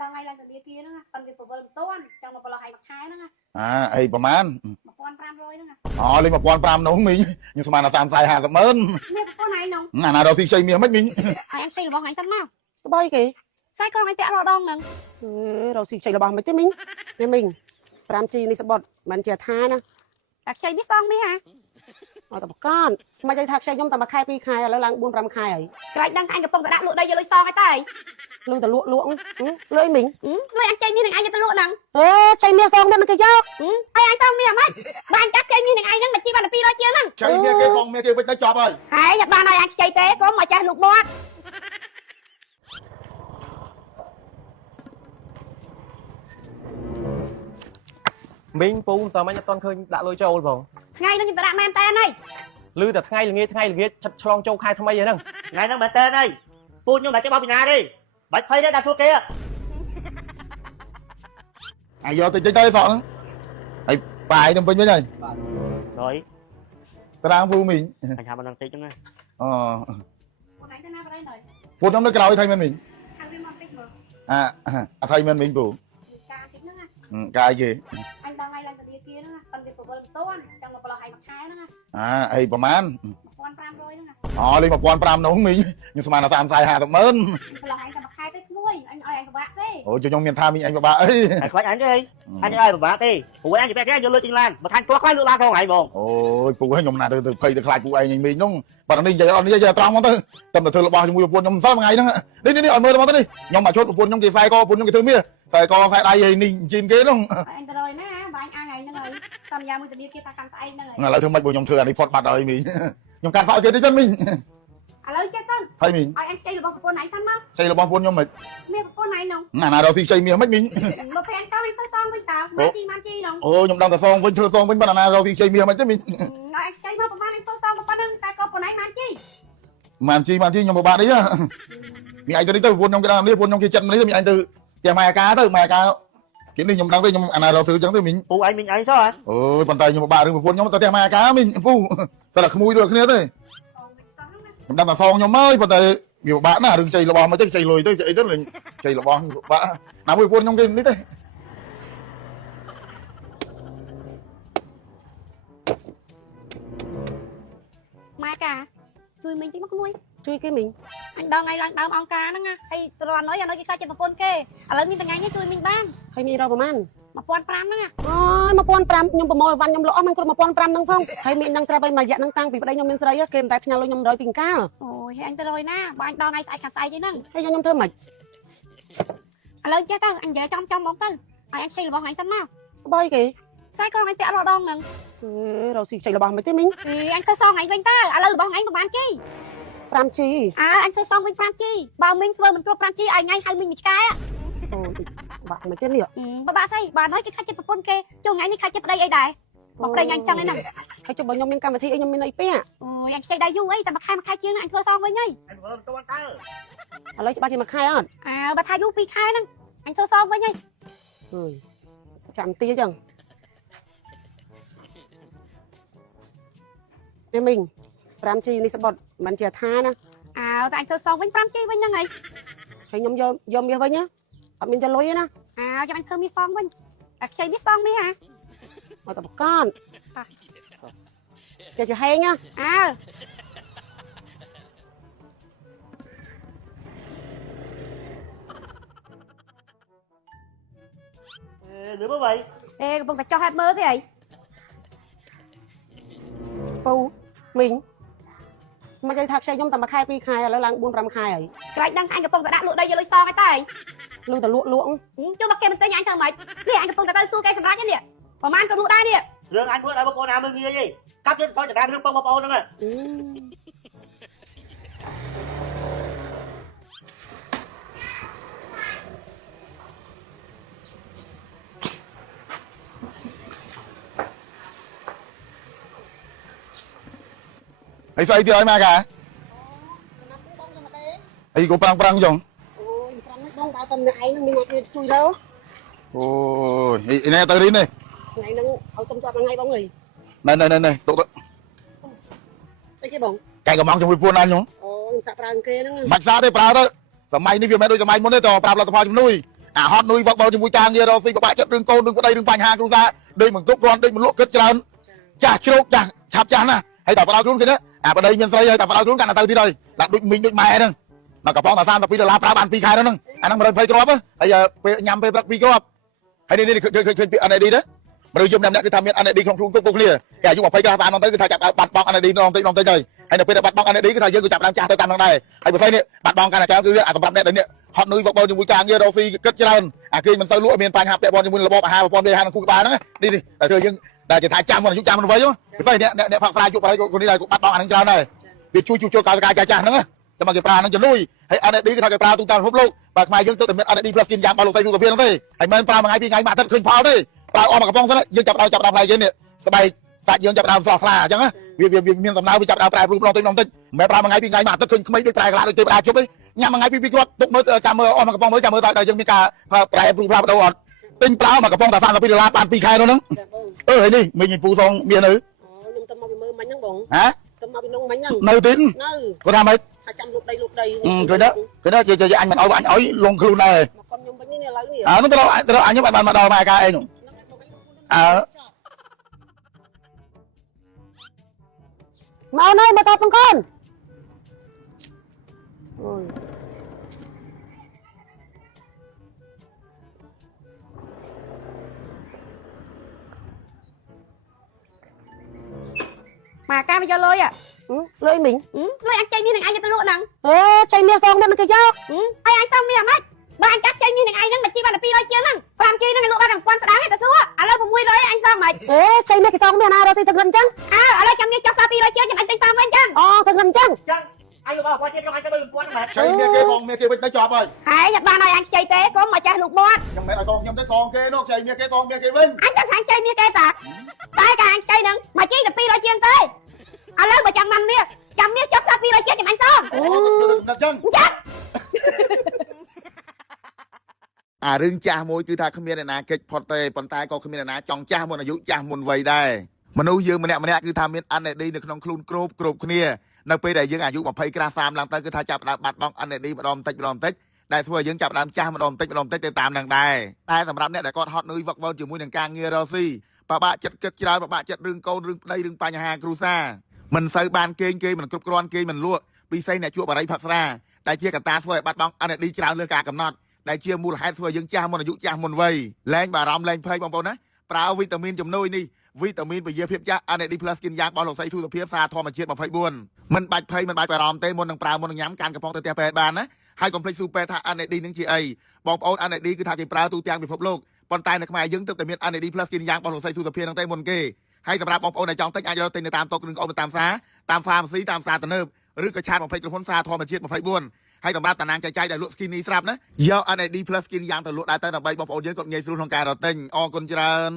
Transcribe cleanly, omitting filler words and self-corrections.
ដល់ថ្ងៃឡើងទៅលាគាហ្នឹងប៉ុន្តែពវល់មិនទាន់ចង់មកប្រឡោះឲ្យមួយខែហ្នឹងអីប្រហែល1500ហ្នឹងអូលេង1500នោះមីងខ្ញុំស្មានថា30 40ម៉ឺនមានប្រពន្ធឯងហ្នឹងអាណារកស៊ីខ្ចីមាសមិនមីងឲ្យអញខ្ចីរបស់អញសិនមកក្បាយគេខ្សែកងឲ្យតាក់រដងហ្នឹងរកស៊ីខ្ចីរបស់មិនទេមីងនេះមីង 5G នេះស្បត់មិនជាថាណាតែខ្ចីនេះសងមាសហ៎អត់តបកនមិនឲ្យថាខ្ចីខ្ញុំតែមួយខែ2ខែឥឡូវឡើង4 5ខែហើយក្រែងដឹងថាអញកំពុងតែដាក់លក់ដីយកលុយសងឲ្យតែលុយទៅលក់លក់លុយមីងលុយអញខ្ចីមាសនឹងអញយកទៅលក់ហ្នឹងខ្ចីមាសសងមាសមិនគេយកឲ្យអញសងមាសហ្មងបានចាក់ខ្ចីមាសនឹងអញហ្នឹងមកជីបាន200ជាងហ្នឹងខ្ចីមាសគេសងមាសគេវិញទៅចប់ហើយហើយយកបានឲ្យអញខ្ចីទេកុំមកចេះលូកមាត់មីងពូតើមិនអត់តន់ឃើញដាក់លុយចូលបងថ្ងៃនេះខ្ញុំទៅដាក់មែនតើហីលឺតែថ្ងៃល្ងាចឆិតឆ្លងចូលខែថ្មីហ្នឹងថ្ងៃហ្នឹងមែនតើហីពូខ្ញុំតែចេះបោកពីណាទេបាច់ភ័យទេដាក់សួរគេអាយកតិចទៅសក់ហ្នឹងហើយបាយទៅវិញហើយហើយតារាងពូមីងអញថាមិនដឹងតិចហ្នឹងអូបងឯងទៅណាបរិយហើយពូខ្ញុំនៅក្រោយថៃមែនមីងខាងវាមកតិចមើលអថៃមែនមីងពូការតិចហ្នឹងកាយគេអញដល់ថ្ងៃឡើងទៅលាគាហ្នឹងប៉ុន្តែពវល់មិនទាន់ចង់មកប្រឡោះឲ្យមួយខែហ្នឹងអីប្រហែល1500ហ្នឹងអូលេង1500នោះមីងខ្ញុំស្មានថា30 40ម៉ឺនប្រឡោះអញតែមួយខែទៅក្មួយអញឲ្យអញពិបាកទេអូខ្ញុំមានថាមីងអញពិបាកអីខ្លាចអញទេអញឲ្យពិបាកទេព្រោះអញជិះគេយកលុយទិញឡានបើខាញ់ខ្លះលក់ឡានផងហើយបងអូយពូខ្ញុំណាទៅភ័យទៅខ្លាចពូឯងមីងនោះបើនេះនិយាយអត់នេះនិយាយត្រង់មកទៅតែទៅធ្វើរបស់ជាមួយប្រពន្ធខ្ញុំមិនសល់មួយថ្ងៃហ្នឹងនេះឲ្យមើលមកទៅនេះខ្ញុំមកជុតប្រពន្ធខ្ញុំគេខ្សែកប្រពន្ធខ្ញុំគេធ្វើមាសខ្សែកខ្សែដៃឯនេះជីនគេនោះអញទៅរយណាបាញ់អាថ្ងៃហ្នឹងហើយសន្យាមួយទៅលាគាថាកាន់ស្អែកហ្នឹងហើយឥឡូវធ្វើម៉េចបើខ្ញុំធ្វើអានេះផុតបាត់ហើយមីងខ្ញុំកាត់សក់គេទៅចឹងមីងឥឡូវចេះទៅហើយមីងឲ្យអញខ្ចីរបស់ប្រពន្ធឯងសិនមកខ្ចីរបស់ប្រពន្ធខ្ញុំមិនមានប្រពន្ធឯងហ្នឹងអាណារកស៊ីខ្ចីមាសមិនមីងមកពេលអញទៅអញទៅសងវិញតើមកជីហ្នឹងអូខ្ញុំដឹងតែសងវិញធ្វើសងវិញបើអាណារកស៊ីខ្ចីមាសមិនទេមីងឲ្យអញខ្ចីមកប្រហែលអញទៅសងប៉ុណ្ណឹងតែក៏ប្រពន្ធឯងបានជីខ្ញុំពិបាកនេះមីអញទៅនេះទៅប្រពន្ធខ្ញុំគេដល់នេះប្រពន្ធខ្ញុំគេចិត្តនេះទៅមីអញទៅផ្ទះម៉ែអាកាទៅម៉ែអាកាគេនេះខ្ញុំដឹងទេខ្ញុំអាណារកធ្វើចឹងទៅមីងពូឯងមីងឯងសោះអូយប៉ុន្តែខ្ញុំពិបាករឿងប្រពន្ធខ្ញុំទៅផ្ទះម៉ែអាកាមីងពូស្រាប់តែក្មួយដូចគ្នាទេខ្ញុំដឹងតែសងខ្ញុំហើយប៉ុន្តែវាពិបាកណាស់រឿងខ្ចីរបស់មិនទេខ្ចីលុយទៅអីទៅខ្ចីរបស់ពិបាកណាមួយប្រពន្ធខ្ញុំគេនេះទេម៉ែកាជួយមីងតិចមកក្មួយជួយគេមីងអញដល់ថ្ងៃឡើងដើមអង្គការហ្នឹងហើយត្រន់ហើយអានោះគេខ្លាចជាប្រពន្ធគេឥឡូវមានថ្ងៃនេះជួយមីងបានហើយមីងរកប្រហែល1500ហ្នឹងអូយ1500ខ្ញុំប្រមូលវ៉ាន់ខ្ញុំលក់អស់មិនគ្រប់1500ហ្នឹងផងហើយមីងនឹងស្រាប់ហើយមួយរយៈហ្នឹងតាំងពីប្តីខ្ញុំមានស្រីគេមិនតែផ្ញើលុយខ្ញុំ100ពីកាលអូយហើយអញទៅរយណាបើអញដល់ថ្ងៃស្អែកខាងស្អែកហ្នឹងហើយខ្ញុំធ្វើម៉េចឥឡូវចេះទៅអញនិយាយចំមកទៅឲ្យអញខ្ចីរបស់អញសិនមកក្បាយគេខ្សែកងឲ្យតាក់រដងហ្នឹងរកស៊ីខ្ចីរបស់មិនទេមីងអញទៅសងអញវិញតើឥឡូវរបស់អញប្រហែលជី 5G អញធ្វើសងវិញ 5G បើមីងធ្វើមិនគ្រប់ 5G ឲ្យថ្ងៃហៅមីងមួយឆ្កែអូបាក់មិនទេនេះបបាក់ស្អីបាទហើយគេខាច់ចិត្តប្រពន្ធគេចូលថ្ងៃនេះខាច់ចិត្តប្តីអីដែរមកប្តីអញចឹងហ្នឹងហើយចុះបើខ្ញុំមានកម្មវិធីអីខ្ញុំមានអីពេកអូយអញខ្ចីដែរយូរអីតែមួយខែជាងអញធ្វើសងវិញហីអញធ្វើមិនទាន់តើឥឡូវច្បាស់ជាមួយខែអត់បើថាយូរ2ខែហ្នឹងអញធ្វើសងវិញហីចាំទីចឹងនេះមីង 5G នេះស្បត់មិនជាថាណាតែអញធ្វើសងវិញ 5G វិញហ្នឹងហើយខ្ញុំយកមាសវិញណាអត់មានចលុយទេណាចាំអញធ្វើមាសសងវិញតែខ្ចីមាសសងមាសអត់តបកនគេជាហេងណាលឺមកvậyកំពុងតែចោះហេតុមើលទេអីពូមីងមិនឲ្យថាខ្ចីខ្ញុំតែមួយខែ2ខែឥឡូវឡើង4 5ខែហើយក្រែងដឹងថាអញកំពុងតែដាក់លក់ដីយកលុយសងឲ្យតែលុយទៅលក់ជួយមកគេមិនទិញអញធ្វើម៉េចនេះអញកំពុងតែទៅសួរគេសម្រាប់នេះប្រហែលក៏លក់ដែរនេះរឿងអញមើលឲ្យបងប្អូនណាមើលងាយទេកាប់យើងសោចការរឿងបងប្អូនហ្នឹងអីស្អីទៀតឲ្យម៉ែកាអីក៏ប្រាំងចឹងអូយប្រាំងបងដល់តែម្នាក់ឯងនឹងមានមកជួយទៅអូយឯនេះទៅរីនេះថ្ងៃហ្នឹងឲ្យសុំចាប់ថ្ងៃបងអីណែទុកទៅស្អីគេបងកាយកំងជាមួយពួនអញហ្នឹងអូខ្ញុំសាក់ប្រើគេហ្នឹងមិនសាក់ទេប្រើទៅសម័យនេះវាមិនដូចសម័យមុនទេតប្រាប់លទ្ធផលជំនួយ ហត់នុយវឹកបោជាមួយការងាររកស៊ីពិបាកចិត្តរឿងកូនរឿងប្តីរឿងបញ្ហាគ្រួសារដូចមិនគ្រប់គ្រាន់ដូចមិនលក់គិតច្រើនចាស់ជ្រោកចាស់ឆាប់ចាស់ណាហើយតែបដោខ្លួនគេណាប្តីមានស្រីហើយតែបដោខ្លួនកាន់តែទៅទៀតហើយដាក់ដូចមីងដូចម៉ែហ្នឹងមកកំប៉ុងតែ$32ប្រើបាន2ខែហ្នឹងអាហ្នឹង120គ្រាប់ហើយពេលញ៉ាំពេលព្រឹក2គ្រាប់ហើយនេះឃើញពី NAD ទេមនុស្សយើងម្នាក់គឺថាមាន NAD ក្នុងខ្លួនគ្រប់គ្នាគេអាយុ20គ្រាស្មានហ្នឹងទៅគឺថាចាប់បាត់បង់ NAD ម្ដងតិចហើយនៅពេលដែលបាត់បង់ NAD គឺថាយើងក៏ចាប់ដើមចាស់ទៅតាមហ្នឹងដែរហើយបើស្អីនេះបាត់បង់កាន់តែច្រើនគឺសម្រាប់អ្នកដែលនេះហត់នុយវឹកបោជាមួយការងាររកស៊ីគិតច្រើនអាគេមិនទៅលក់មានបញ្ហាពាក់ព័ន្ធជាមួយរបបអាហារប្រព័ន្ធវាអាហារក្នុងគូក្បាលហ្នឹងនេះតែធ្វើយើងដែលជាថាចាំអាយុចាំមិនវ័យបើស្អីអ្នកផឹកស្រាយុបរិយគាត់នេះដែរគាត់បាត់បង់អាហ្នឹងច្រើនដែរវាជួយកោសកាយចាស់ហ្នឹងតែមកគេប្រើហ្នឹងជំនួយហើយ NAD គឺថាគេប្រើទូតាមពិភពលោកបើខ្មែរយើងទៅតែមាន NAD plus กินយ៉ាងបោះលោកស្រីសុខភាពហ្នឹងទេហើយមិនប្រើមួយថ្ងៃពីរថ្ងៃមួយអាទិត្យឃើញផលទេប្រើអស់មកកំប៉ុងសិនយើងចាប់ដល់ផ្លែយើងនេះស្បែកសាច់យើងចាប់ដល់ស្រស់ថ្លាអញ្ចឹងវាមានសំណើវាចាប់ដល់ប្រែប្រួលបន្តិចមិនប្រើមួយថ្ងៃពីរថ្ងៃមួយអាទិត្យឃើញក្មេងដូចប្រែក្លាដូចទេវតាជប់ទេញ៉ាំមួយថ្ងៃពីរគ្រាប់ទុកមើលចាំមើលអស់មកកំប៉ុងមើលចាំមើលតើយើងមានការប្រែប្រួលផ្លាស់ប្ដូរអត់ទិញប្រើមកកំប៉ុងតែ$32បាន2ខែនោះហ្នឹងហើយនេះមីងពូសងមាននៅខ្ញុំទៅមកពីមើលមិញហ្នឹងបងហ៎ទៅមកពីនងមិញហ្នឹងនៅទីននៅគាត់ថាម៉េចថាចាំលុបដីឃើញទេជាអញមិនអោយលងខ្លួនដែរមកកូនខ្ញុំវិញនេះឥឡូវនេះនោះទៅអញខ្ញុំបានមកដល់មកកាអីនោះមកណៃមកតបបងកូនអូយមកការមកយកលុយលុយមីងលុយអញចៃមាននឹងអញទៅលក់ហ្នឹង ចៃមាសសងមានគេយកអីអញសងមានអាម៉េចបើអញកាត់ចៃមាននឹងអញហ្នឹងមកជីបានតែ200ជាងហ្នឹង5ជីហ្នឹងលក់បានតែ1000ស្ដាងឯងទៅសួរឥឡូវ600អញសងមិនចៃមាសគេសងមានណារកស៊ីទឹកងិនអញ្ចឹងឥឡូវចាំមានចុះសល់200ជាងខ្ញុំអញទៅសងវិញអញ្ចឹងទឹកងិនអញ្ចឹងអញលោកបងទៀតយកអញទៅ1000ហ្នឹងចៃមាសគេសងមាសគេវិញទៅចប់ហើយហើយខ្ញុំបានឲ្យអញខ្ចីទេកុំមកចេះលូកមាត់ខ្ញុំមិនឲ្យសងខ្ញុំទេសងគេនោះចៃមាសគេសងមាសគេវិញអញទៅខាងខ្ចីមាសគេតាតែការអញខ្ចីហ្នឹងមកជីតែ200ជាងទេឥឡូវបើចាំបានមាសចាំមាសចុះសល់200ជាងខ្ញុំអញសងអញ្ចឹងរឿងចាស់មួយគឺថាគ្មានអ្នកណាកិច្ចផុតទេប៉ុន្តែក៏គ្មានអ្នកណាចង់ចាស់មុនអាយុចាស់មុនវ័យដែរមនុស្សយើងម្នាក់គឺថាមាន NAD នៅក្នុងខ្លួនគ្រប់គ្នានៅពេលដែលយើងអាយុ20ក្រាស់30ឡើងទៅគឺថាចាប់ដើមបាត់បង់ NAD ម្ដងបន្តិចដែលធ្វើឲ្យយើងចាប់ដើមចាស់ម្ដងបន្តិចទៅតាមនឹងដែរតែសម្រាប់អ្នកដែលគាត់ហត់នឿយវឹកវរជាមួយនឹងការងាររកស៊ីពិបាកចិត្តគិតច្រើនពិបាកចិត្តរឿងកូនរឿងប្តីរឿងបញ្ហាគ្រួសារមិនសូវបានគេមិនគ្រប់គ្រាន់គេមិនលក់ពិសេសអ្នកជួបបរិយផឹកស្រាដែលជាកត្តាធ្វើឲ្យបាត់បង់ NAD ច្រើនលើការកំណត់ដែលជាមូលហេតុធ្វើឲ្យយើងចាស់មុនអាយុចាស់មុនវ័យលែងបារម្ភលែងភ័យបងប្អូនណាប្រើវីតាមីនជំនួយនេះវីតាមីនពជាភាពចាស់ NAD plus กินយ៉ាងរបស់លោកស្រីសុខភាពសារធម្មជាតិ24មិនបាច់ភ័យមិនបាច់បារម្ភទេមុននឹងប្រើមុននឹងញ៉ាំកាន់កំប៉ុងទៅផ្ទះពេទ្យបានណាហើយកុំភ្លេចស៊ូពេទ្យថា NAD នឹងជាអីបងប្អូន NAD គឺថាគេប្រើទូទាំងពិភពលោកប៉ុន្តែនៅខ្មែរយើងទើបតែមាន NAD plus กินយ៉ាងរបស់លោកស្រីសុខភាពនឹងទេមុនគេហើយសម្រាប់បងប្អូនដែលចង់ទិញអាចរកទិញនៅតាមតូបគ្រឿងក្អមតាមហ្វាម៉ាស៊ីតាមផ្សារទំនើបឬក៏ឆាត20ក្រុមហ៊ុនសារធម្មជាតិ24ហើយសម្រាប់តាណាងចែកចាយដែលលក់ skinny ស្រាប់ណាយក NAD plus skin យ៉ាងទៅលក់ដែរទៅដើម្បីបងប្អូនយើងគាត់ងាយស្រួលក្នុងការរកទិញអរគុណច្រើន